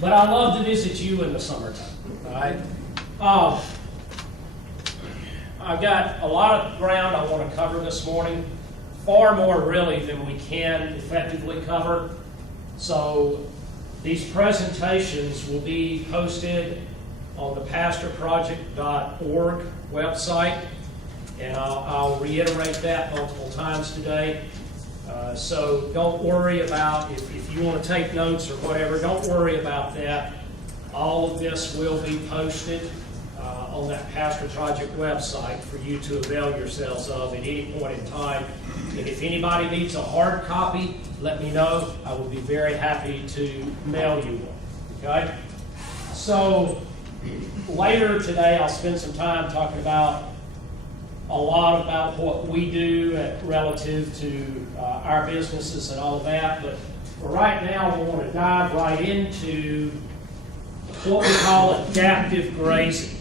But I love to visit you in the summertime, all right? I've got a lot of ground I want to cover this morning, far more really than we can effectively cover. So these presentations will be posted on the pastorproject.org website, and I'll reiterate that multiple times today. So don't worry about, if you want to take notes or whatever, don't worry about that. All of this will be posted on that Pastor Project website for you to avail yourselves of at any point in time. And if anybody needs a hard copy, let me know. I will be very happy to mail you one, okay? So later today, I'll spend some time talking about a lot about what we do relative to our businesses and all of that. But for right now, we want to dive right into what we call adaptive grazing.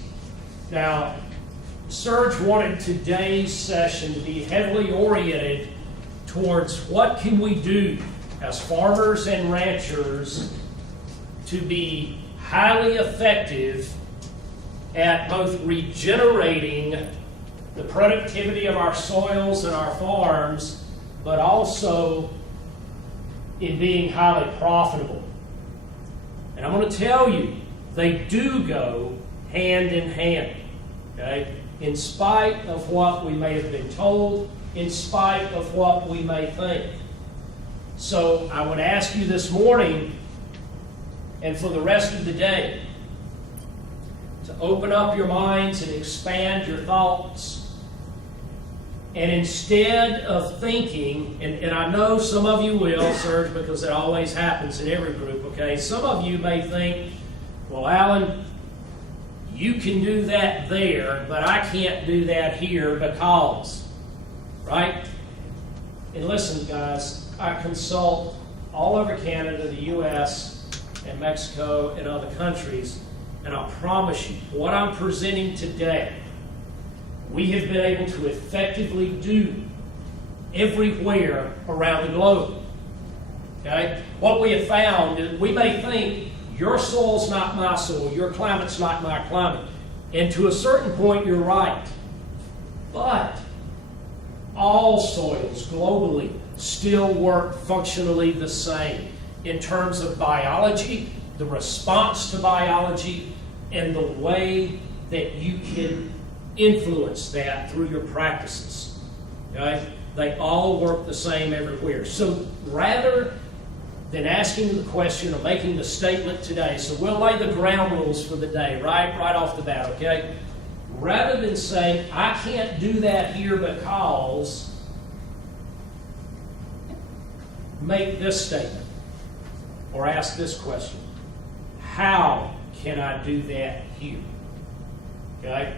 Now, Serge wanted today's session to be heavily oriented towards what can we do as farmers and ranchers to be highly effective at both regenerating the productivity of our soils and our farms, but also in being highly profitable. And I'm going to tell you, they do go hand in hand, okay? In spite of what we may have been told, in spite of what we may think. So I would ask you this morning, and for the rest of the day, to open up your minds and expand your thoughts. And instead of thinking, and I know some of you will, Serge, because it always happens in every group, okay? Some of you may think, well, Alan, you can do that there, but I can't do that here because, right? And listen, guys, I consult all over Canada, the U.S., and Mexico, and other countries, and I promise you, what I'm presenting today, we have been able to effectively do everywhere around the globe. Okay? What we have found is we may think your soil's not my soil, your climate's not my climate. And to a certain point, you're right. But all soils globally still work functionally the same in terms of biology, the response to biology, and the way that you can influence that through your practices. Okay? They all work the same everywhere. So rather than asking the question or making the statement today, so we'll lay the ground rules for the day right off the bat, okay? Rather than saying, I can't do that here because, make this statement or ask this question. How can I do that here? Okay?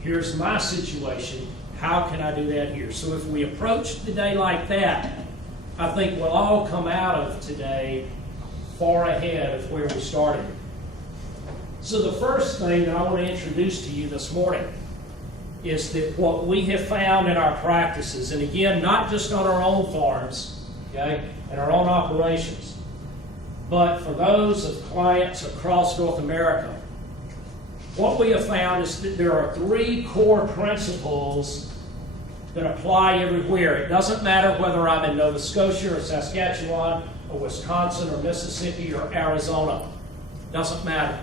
Here's my situation. How can I do that here? So if we approach the day like that, I think we'll all come out of today far ahead of where we started. So the first thing that I want to introduce to you this morning is that what we have found in our practices, and again, not just on our own farms, okay, and our own operations, but for those of clients across North America, what we have found is that there are three core principles that apply everywhere. It doesn't matter whether I'm in Nova Scotia or Saskatchewan or Wisconsin or Mississippi or Arizona. Doesn't matter.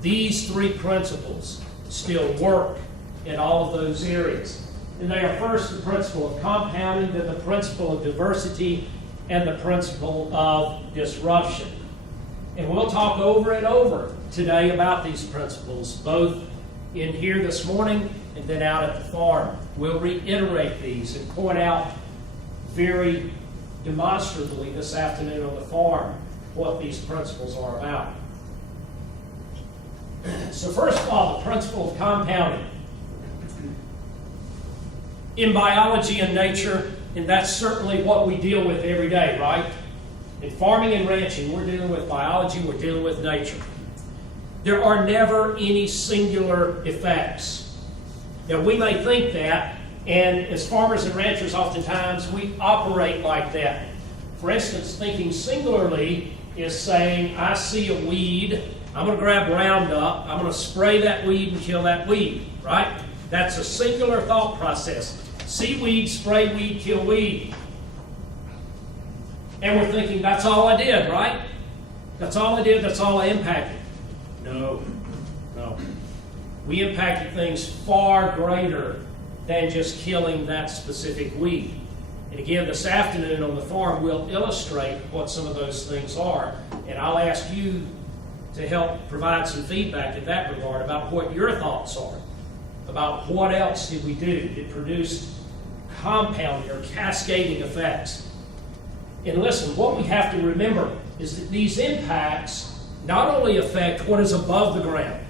These three principles still work in all of those areas. And they are first the principle of compounding, then the principle of diversity, and the principle of disruption. And we'll talk over and over today about these principles, both in here this morning and then out at the farm. We'll reiterate these and point out very demonstrably this afternoon on the farm what these principles are about. So first of all, the principle of compounding. In biology and nature, and that's certainly what we deal with every day, right? In farming and ranching, we're dealing with biology, we're dealing with nature. There are never any singular effects. Now, we may think that, and as farmers and ranchers, oftentimes we operate like that. For instance, thinking singularly is saying, I see a weed, I'm going to grab Roundup, I'm going to spray that weed and kill that weed, right? That's a singular thought process. See weed, spray weed, kill weed. And we're thinking, that's all I did, right? That's all I did, that's all I impacted. No. We impacted things far greater than just killing that specific weed. And again, this afternoon on the farm, we'll illustrate what some of those things are. And I'll ask you to help provide some feedback in that regard about what your thoughts are, about what else did we do that produced compounding or cascading effects. And listen, what we have to remember is that these impacts not only affect what is above the ground,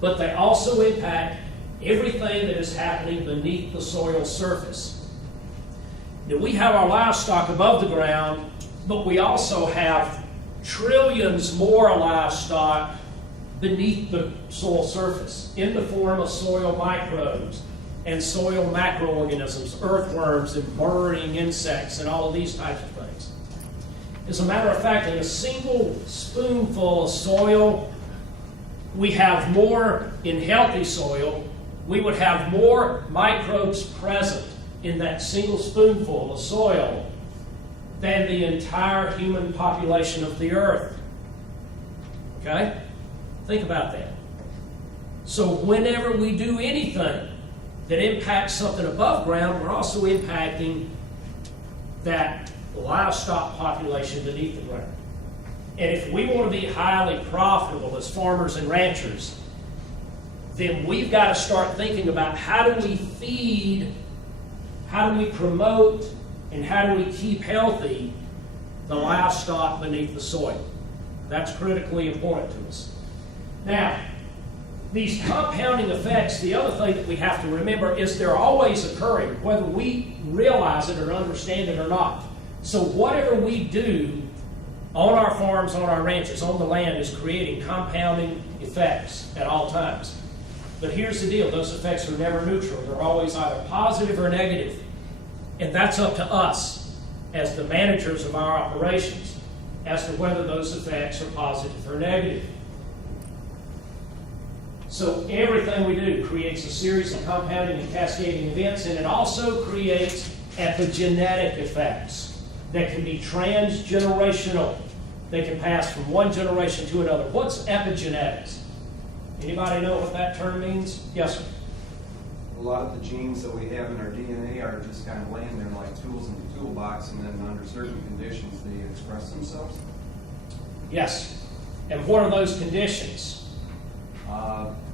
but they also impact everything that is happening beneath the soil surface. Now, we have our livestock above the ground, but we also have trillions more livestock beneath the soil surface in the form of soil microbes and soil macroorganisms, earthworms and burrowing insects and all of these types of things. As a matter of fact, in a single spoonful of soil, we have more, in healthy soil, we would have more microbes present in that single spoonful of soil than the entire human population of the earth. Okay? Think about that. So whenever we do anything that impacts something above ground, we're also impacting that livestock population beneath the ground. And if we want to be highly profitable as farmers and ranchers, then we've got to start thinking about how do we feed, how do we promote, and how do we keep healthy the livestock beneath the soil. That's critically important to us. Now, these compounding effects, the other thing that we have to remember is they're always occurring, whether we realize it or understand it or not. So whatever we do on our farms, on our ranches, on the land is creating compounding effects at all times. But here's the deal, those effects are never neutral. They're always either positive or negative. And that's up to us as the managers of our operations as to whether those effects are positive or negative. So everything we do creates a series of compounding and cascading events, and it also creates epigenetic effects that can be transgenerational. They can pass from one generation to another. What's epigenetics? Anybody know what that term means? Yes, sir. A lot of the genes that we have in our DNA are just kind of laying there like tools in the toolbox, and then under certain conditions they express themselves. Yes. And what are those conditions?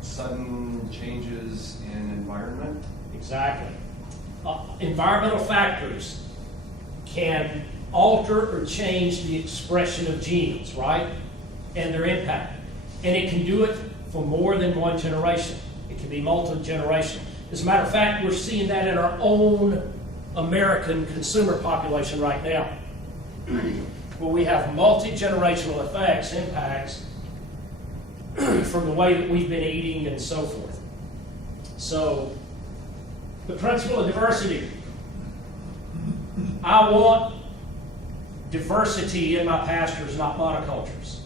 Sudden changes in environment. Exactly. Environmental factors can alter or change the expression of genes, right? And their impact. And it can do it for more than one generation. It can be multi-generational. As a matter of fact, we're seeing that in our own American consumer population right now, where we have multi-generational effects, impacts, from the way that we've been eating and so forth. So, the principle of diversity. I want diversity in my pastures, not monocultures.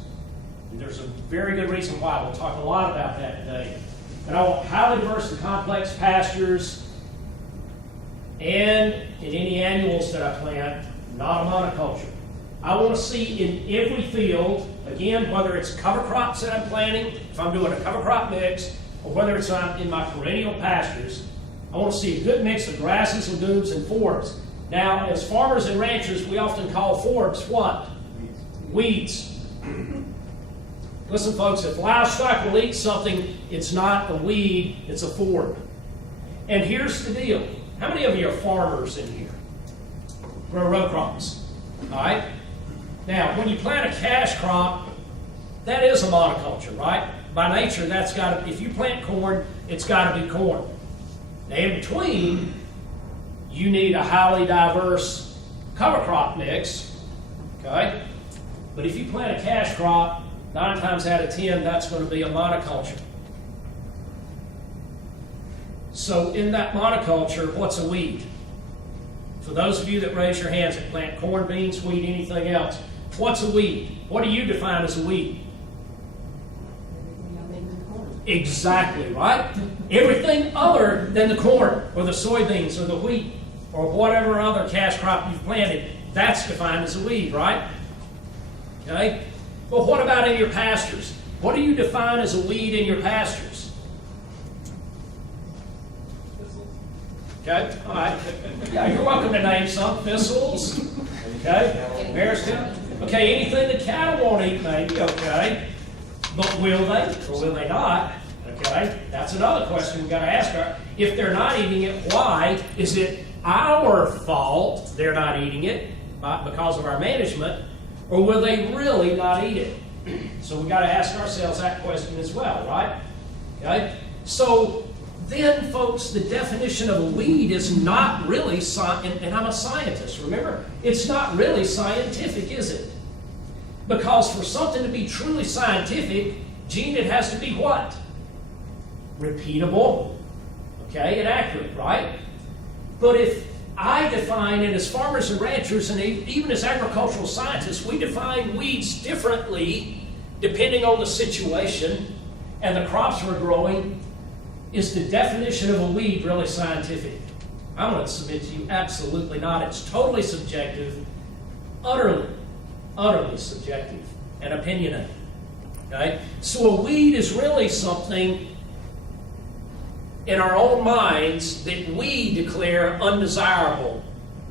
And there's a very good reason why. We'll talk a lot about that today. And I want highly diverse and complex pastures, and in any annuals that I plant, not a monoculture. I want to see in every field, again, whether it's cover crops that I'm planting, if I'm doing a cover crop mix, or whether it's in my perennial pastures, I want to see a good mix of grasses, legumes, and forbs. Now, as farmers and ranchers, we often call forbs what? Weeds. Listen, folks, if livestock will eat something, it's not a weed, it's a forb. And here's the deal. How many of you are farmers in here? Grow row crops. All right? Now, when you plant a cash crop, that is a monoculture, right? By nature, that's got to, if you plant corn, it's got to be corn. Now, in between, you need a highly diverse cover crop mix, okay? But if you plant a cash crop, 9 times out of 10, that's going to be a monoculture. So in that monoculture, what's a weed? For those of you that raise your hands that plant corn, beans, wheat, anything else, What's a weed? What do you define as a weed? Exactly, right? Everything other than the corn or the soybeans or the wheat or whatever other cash crop you've planted, that's defined as a weed, right? Okay? Well, what about in your pastures? What do you define as a weed in your pastures? Okay, all right. Yeah, you're welcome to name some. Thistles. Okay, mares. Okay, anything the cattle won't eat, maybe. Okay, but will they or will they not? Okay, that's another question we've got to ask. If they're not eating it, why? Is it our fault they're not eating it because of our management, or will they really not eat it? So we've got to ask ourselves that question as well, right? Okay, so then, folks, the definition of a weed is not really, and I'm a scientist, remember? It's not really scientific, is it? Because for something to be truly scientific, Gene, it has to be what? Repeatable, okay, and accurate, right? But if I define it as farmers and ranchers, and even as agricultural scientists, we define weeds differently depending on the situation and the crops we're growing. Is the definition of a weed really scientific? I'm going to submit to you, absolutely not. It's totally subjective, utterly subjective and opinionated. Okay? So a weed is really something in our own minds that we declare undesirable,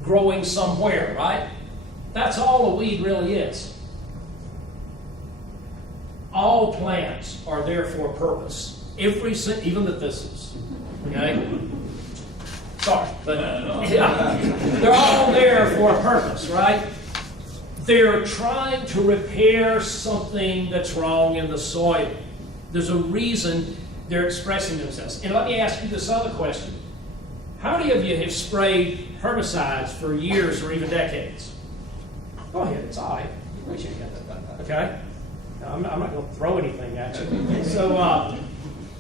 growing somewhere, right? That's all a weed really is. All plants are there for a purpose. Even the thistles. Okay? Sorry, but yeah, they're all there for a purpose, right? They're trying to repair something that's wrong in the soil. There's a reason they're expressing themselves. And let me ask you this other question. How many of you have sprayed herbicides for years or even decades? Go ahead, it's all right. Okay? I'm not going to throw anything at you. So,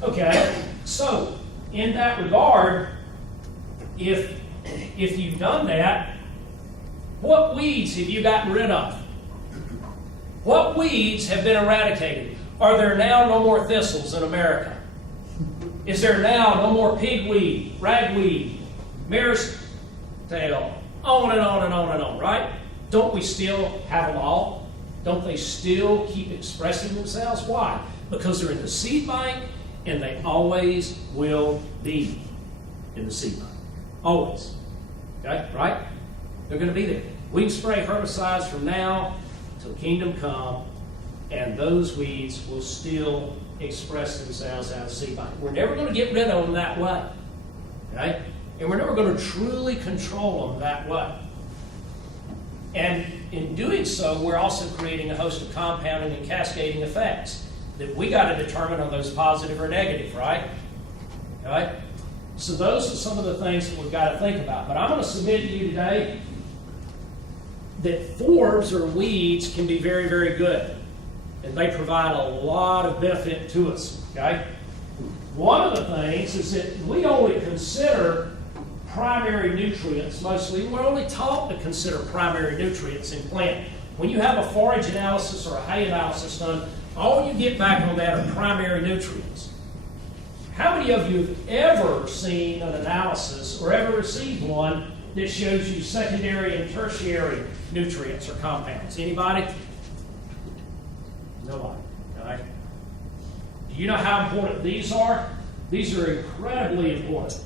okay, so in that regard, if you've done that, what weeds have you gotten rid of? What weeds have been eradicated? Are there now no more thistles in America? Is there now no more pigweed, ragweed, mare's tail, on and on and on and on, right? Don't we still have them all? Don't they still keep expressing themselves? Why? Because they're in the seed bank, and they always will be in the seed bank. Always. Okay? Right? They're going to be there. We can spray herbicides from now till kingdom come, and those weeds will still express themselves out of the seed bank. We're never going to get rid of them that way. Okay? And we're never going to truly control them that way. And in doing so, we're also creating a host of compounding and cascading effects that we got to determine are those positive or negative, right? Okay? So those are some of the things that we've got to think about. But I'm going to submit to you today that forbs or weeds can be very, very good. And they provide a lot of benefit to us, okay? One of the things is that we only consider primary nutrients mostly. We're only taught to consider primary nutrients in plant. When you have a forage analysis or a hay analysis done, all you get back on that are primary nutrients. How many of you have ever seen an analysis or ever received one that shows you secondary and tertiary nutrients or compounds? Anybody? Nobody. All right. Do you know how important these are? These are incredibly important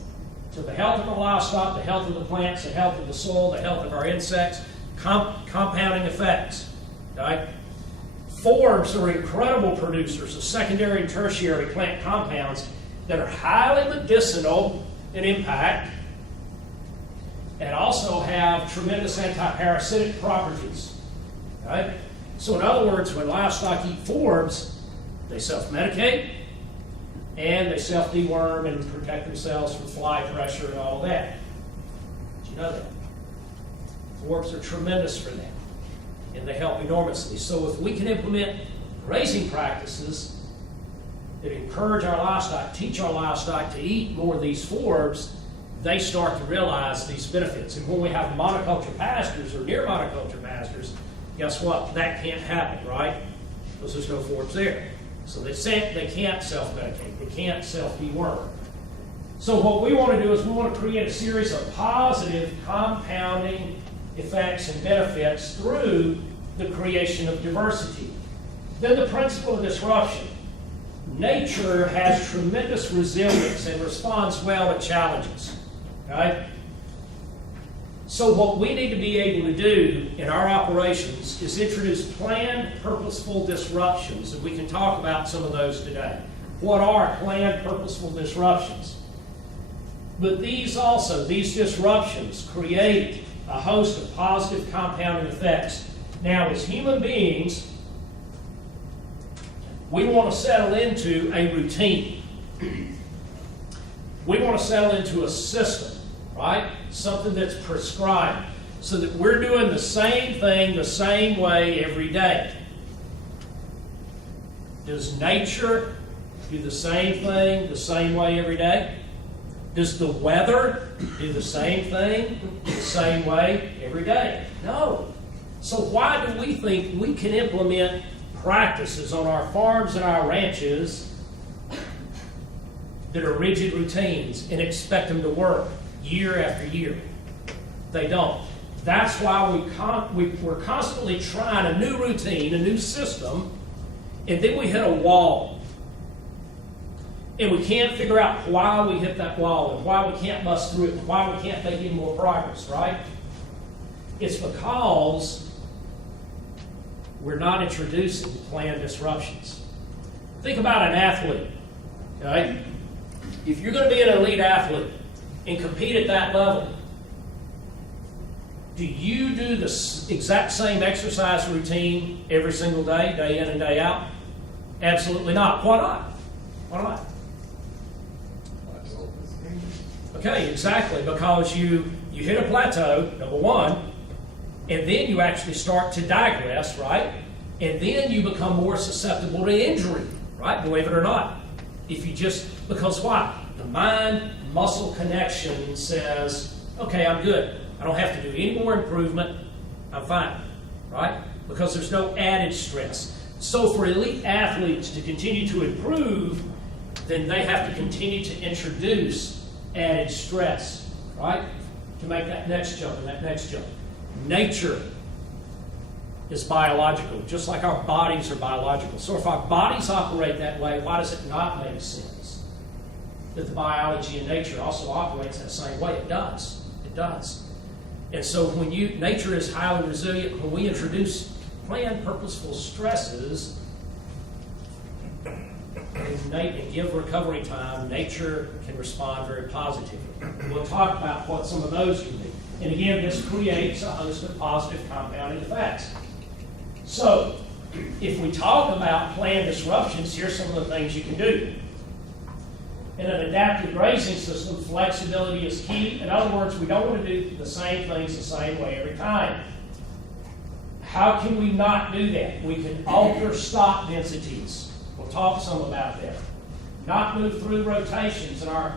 to the health of the livestock, the health of the plants, the health of the soil, the health of our insects, compounding effects. Okay? Forbs are incredible producers of secondary and tertiary plant compounds that are highly medicinal in impact and also have tremendous anti-parasitic properties. Okay? So in other words, when livestock eat forbs, they self-medicate and they self-deworm and protect themselves from fly pressure and all of that. Did you know that? Forbs are tremendous for that, and they help enormously. So if we can implement grazing practices that encourage our livestock, teach our livestock to eat more of these forbs, they start to realize these benefits. And when we have monoculture pastures or near monoculture pastures, Guess what? That can't happen, right? Because there's no forage there. So they can't self-medicate. They can't self-deworm. So what we want to do is we want to create a series of positive compounding effects and benefits through the creation of diversity. Then the principle of disruption. Nature has tremendous resilience and responds well to challenges. Right? So what we need to be able to do in our operations is introduce planned, purposeful disruptions, and we can talk about some of those today. What are planned, purposeful disruptions? But these disruptions create a host of positive compounding effects. Now, as human beings, we want to settle into a routine. We want to settle into a system. Right? Something that's prescribed so that we're doing the same thing the same way every day. Does nature do the same thing the same way every day? Does the weather do the same thing the same way every day? No. So why do we think we can implement practices on our farms and our ranches that are rigid routines and expect them to work year after year? They don't. That's why we're constantly trying a new routine, a new system, and then we hit a wall. And we can't figure out why we hit that wall and why we can't bust through it and why we can't make any more progress, right? It's because we're not introducing planned disruptions. Think about an athlete, okay? If you're going to be an elite athlete and compete at that level, do you do the exact same exercise routine every single day, day in and day out? Absolutely not. Why not? Why not? Okay, exactly, because you hit a plateau, number one, and then you actually start to digress, right? And then you become more susceptible to injury, right? Believe it or not. Because why? The mind-muscle connection says, okay, I'm good. I don't have to do any more improvement. I'm fine, right? Because there's no added stress. So for elite athletes to continue to improve, then they have to continue to introduce added stress, right? To make that next jump and that next jump. Nature is biological, just like our bodies are biological. So if our bodies operate that way, why does it not make sense that the biology in nature also operates that same way? It does. It does. And so when nature is highly resilient, when we introduce planned, purposeful stresses and give recovery time, nature can respond very positively. We'll talk about what some of those can be. And again, this creates a host of positive compounding effects. So, if we talk about planned disruptions, here's some of the things you can do. In an adaptive grazing system, flexibility is key. In other words, we don't want to do the same things the same way every time. How can we not do that? We can alter stock densities. We'll talk some about that. Not move through rotations on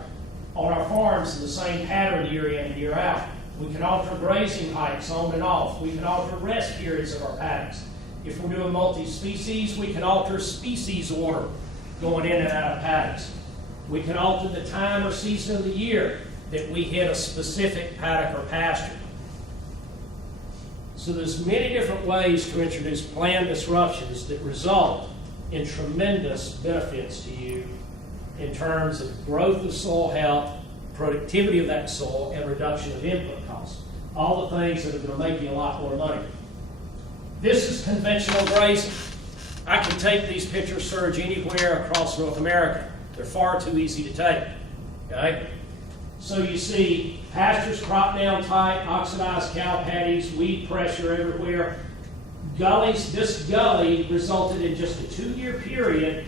our farms in the same pattern year in and year out. We can alter grazing heights on and off. We can alter rest periods of our paddocks. If we're doing multi-species, we can alter species order going in and out of paddocks. We can alter the time or season of the year that we hit a specific paddock or pasture. So there's many different ways to introduce planned disruptions that result in tremendous benefits to you in terms of growth of soil health, productivity of that soil, and reduction of input costs. All the things that are going to make you a lot more money. This is conventional grazing. I can take these pictures, Surge, anywhere across North America. They're far too easy to take. Okay? So you see pastures cropped down tight, oxidized cow patties, weed pressure everywhere. Gullies, this gully resulted in just a 2-year period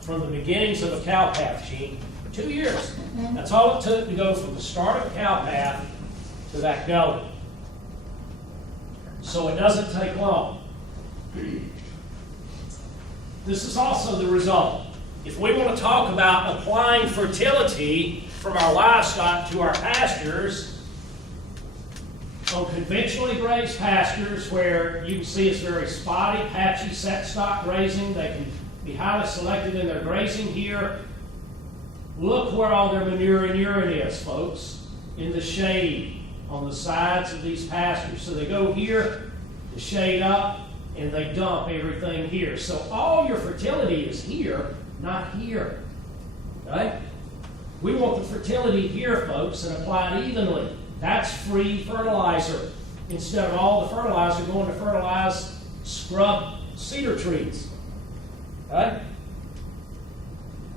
from the beginnings of a cow path, Gene. 2 years. That's all it took to go from the start of a cow path to that gully. So it doesn't take long. This is also the result. If we want to talk about applying fertility from our livestock to our pastures, On conventionally grazed pastures where you can see it's very spotty, patchy, set stock grazing, they can be highly selective in their grazing here. Look where all their manure and urine is, folks, in the shade on the sides of these pastures. So they go here to shade up and they dump everything here. So all your fertility is here, not here. Right? We want the fertility here, folks, and apply it evenly. That's free fertilizer. Instead of all the fertilizer going to fertilize scrub cedar trees. Right?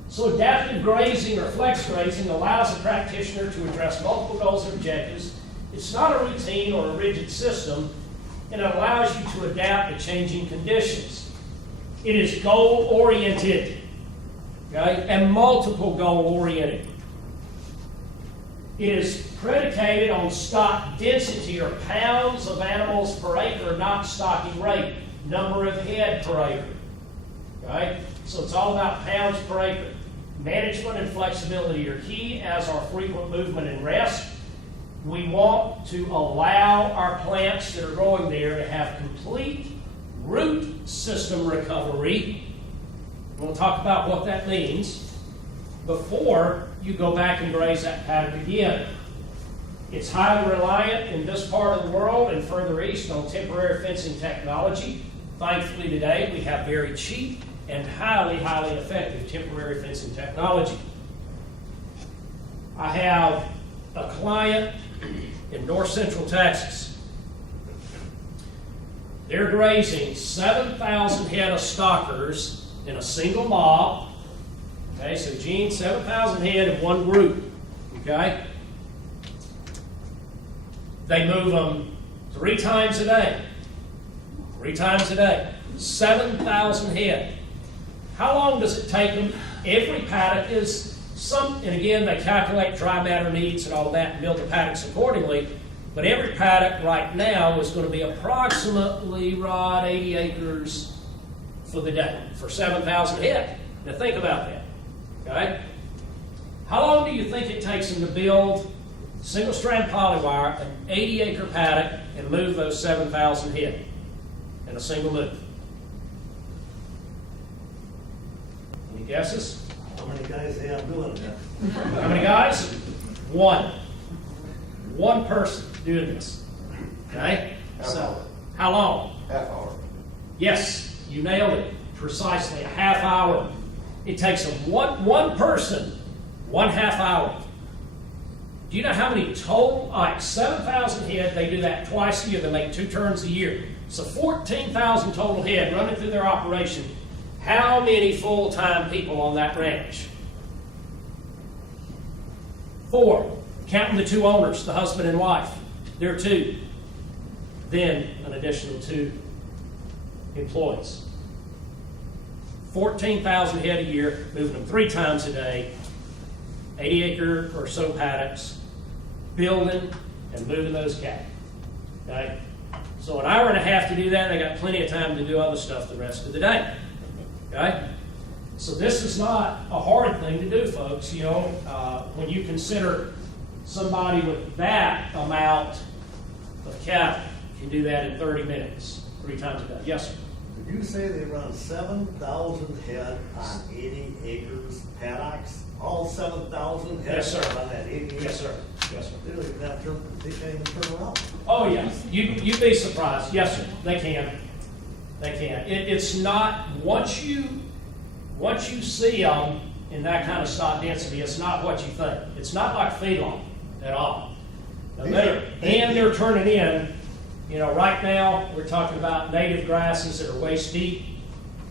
So adaptive grazing or flex grazing allows a practitioner to address multiple goals and objectives. It's not a routine or a rigid system, and it allows you to adapt to changing conditions. It is goal-oriented, okay, and multiple goal-oriented. It is predicated on stock density or pounds of animals per acre, not stocking rate, number of head per acre. Okay? So it's all about pounds per acre. Management and flexibility are key, as are frequent movement and rest. We want to allow our plants that are growing there to have complete root system recovery. We'll talk about what that means before you go back and graze that paddock again. It's highly reliant in this part of the world and further east on temporary fencing technology. Thankfully today we have very cheap and highly effective temporary fencing technology. I have a client in north central Texas. They're grazing 7,000 head of stockers in a single mob. Okay, so Gene, 7,000 head in one group. Okay? They move them 3 times a day. 3 times a day. 7,000 head. How long does it take them? Every paddock is and again, they calculate dry matter needs and all of that and build the paddocks accordingly. But every paddock right now is going to be approximately, Rod, 80 acres for the day, for 7,000 head. Now think about that. Okay? How long do you think it takes them to build single strand polywire, an 80-acre paddock, and move those 7,000 head in a single move? Any guesses? How many guys they have doing that? How many guys? 1. 1 person doing this. Okay? So, how long? Half hour. Yes, you nailed it. Precisely, a half hour. It takes them one person, 1 half hour. Do you know how many total? All right, 7,000 head, they do that twice a year. They make 2 turns a year. So 14,000 total head running through their operation. How many full-time people on that ranch? 4, counting the 2 owners, the husband and wife. There are 2. Then an additional 2 employees. 14,000 head a year, moving them 3 times a day, 80-acre or so paddocks, building and moving those cattle. Okay? So an hour and a half to do that, they got plenty of time to do other stuff the rest of the day. Okay? So this is not a hard thing to do, folks. You know, when you consider somebody with that amount of cattle can do that in 30 minutes, 3 times a day. Yes, sir. Did you say they run 7,000 head on 80 acres paddocks? All 7,000 head Yes, sir. on that 80 acres? Yes, sir. Yes, sir. They don't even have to, they can't even turn around. Oh, yeah. You'd be surprised. Yes, sir. They can. They can. It's not, once you see them in that kind of stock density, it's not what you think. It's not like feedlot at all. Now, they're turning in, you know, right now we're talking about native grasses that are waist deep.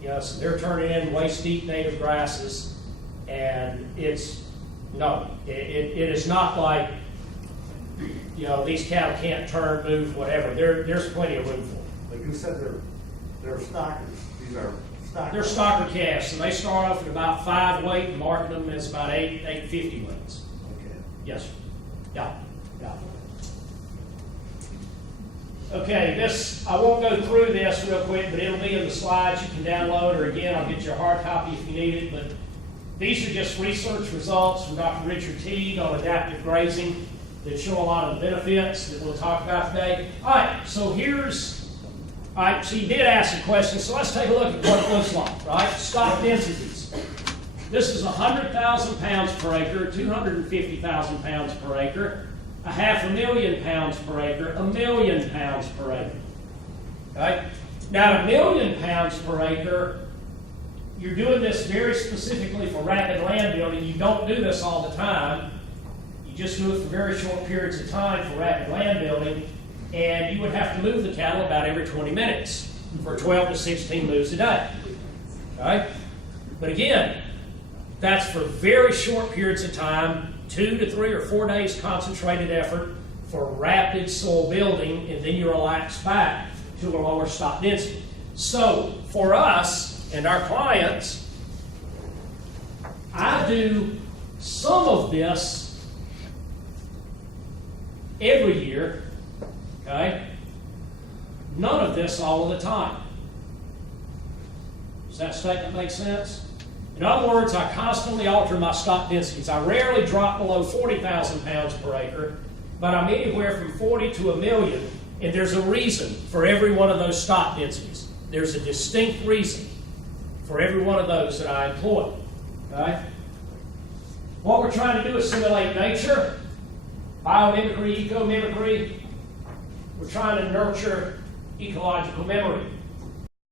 You know, so they're turning in waist deep native grasses, and it is not like, you know, these cattle can't turn, move, whatever. There's plenty of room for them. But you said they're stockers. These are stockers. They're stocker calves, and they start off at about 5 weight and market them as about 850 weights. Okay. Yes, sir. Yeah. Okay, this, I won't go through this real quick, but it'll be in the slides you can download, or again, I'll get you a hard copy if you need it. But these are just research results from Dr. Richard Teague on adaptive grazing. that show a lot of the benefits that we'll talk about today. All right, so all right, so you did ask a question, so let's take a look at what it looks like, right? Stock densities. This is 100,000 pounds per acre, 250,000 pounds per acre, 500,000 pounds per acre, 1,000,000 pounds per acre. Okay? Now, 1,000,000 pounds per acre, you're doing this very specifically for rapid land building. You don't do this all the time. You just do it for very short periods of time for rapid land building, and you would have to move the cattle about every 20 minutes for 12 to 16 moves a day. Okay? But again, that's for very short periods of time, 2 to 3 or 4 days concentrated effort for rapid soil building, and then you relax back to a lower stock density. So for us and our clients, I do some of this every year, okay? None of this all of the time. Does that statement make sense? In other words, I constantly alter my stock densities. I rarely drop below 40,000 pounds per acre, but I'm anywhere from 40 to 1,000,000, and there's a reason for every one of those stock densities. There's a distinct reason for every one of those that I employ. Okay? What we're trying to do is simulate nature, biomimicry, ecomimicry. We're trying to nurture ecological memory.